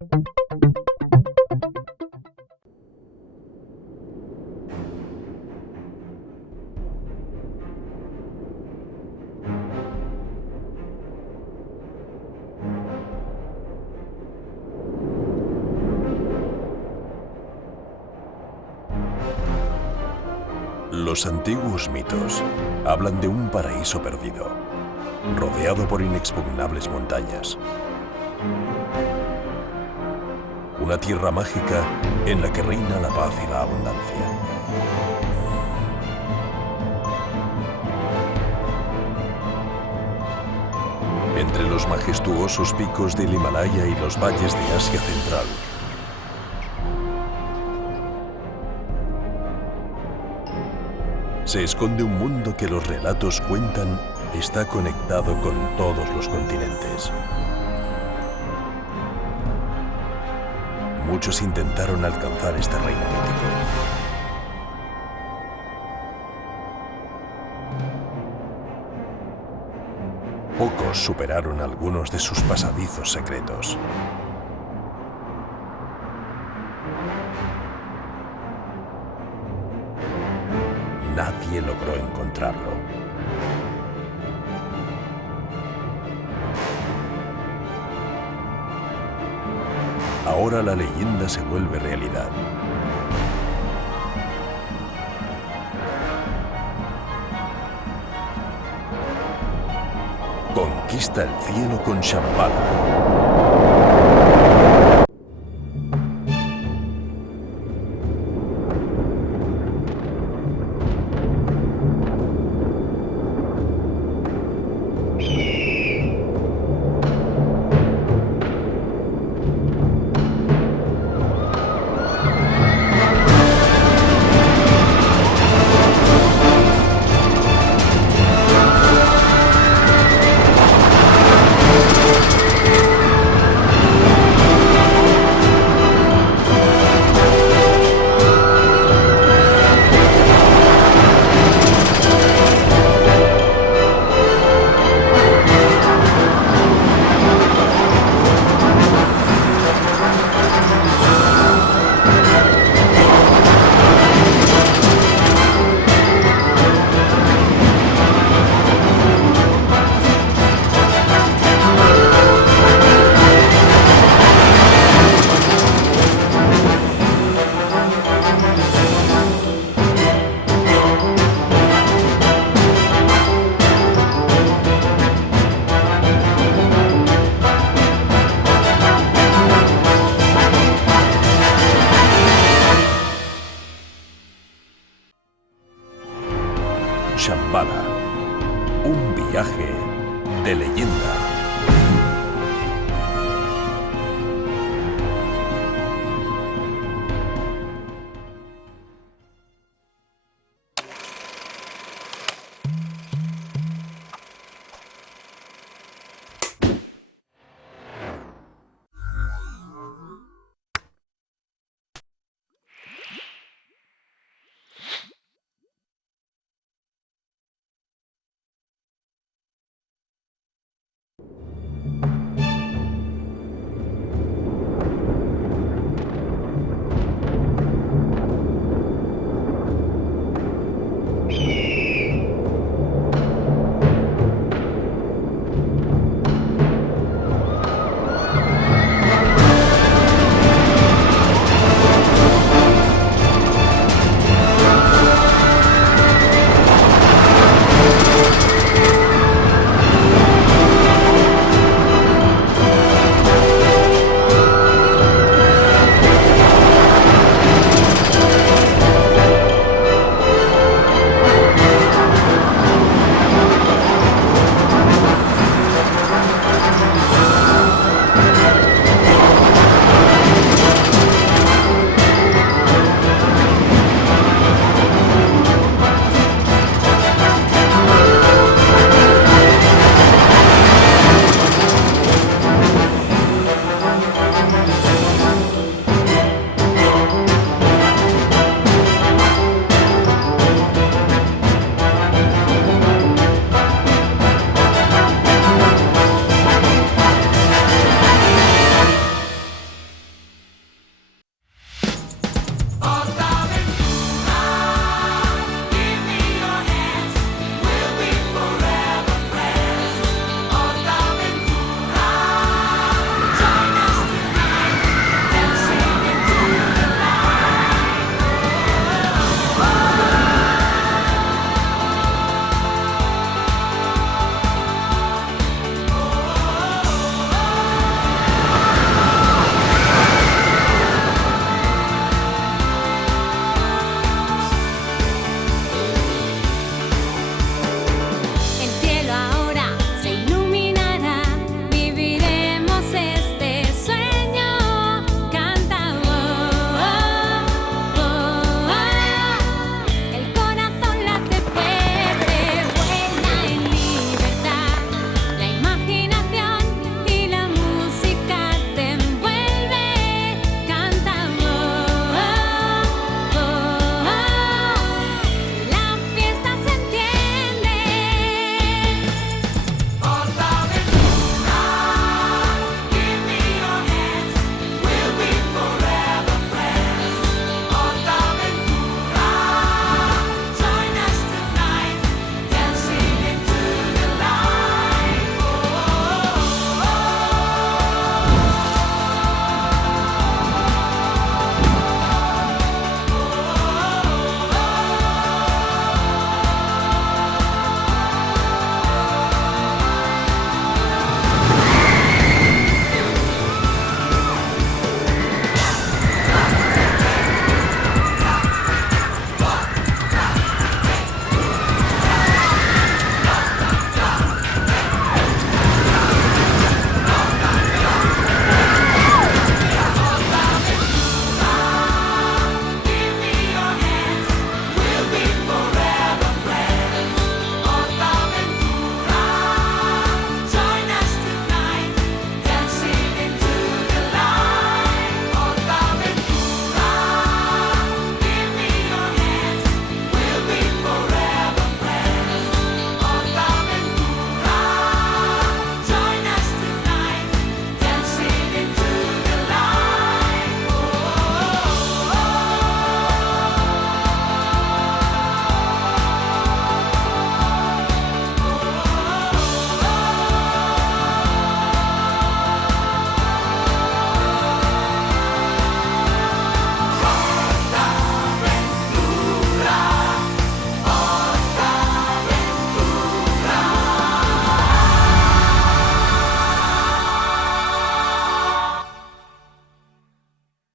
Los antiguos mitos hablan de un paraíso perdido, rodeado por inexpugnables montañas. Una tierra mágica en la que reina la paz y la abundancia. Entre los majestuosos picos del Himalaya y los valles de Asia Central, se esconde un mundo que los relatos cuentan está conectado con todos los continentes. Muchos intentaron alcanzar este reino mítico. Pocos superaron algunos de sus pasadizos secretos. Nadie logró encontrarlo. Ahora la leyenda se vuelve realidad. Conquista el cielo con Shambhala. Shambhala, un viaje de leyenda.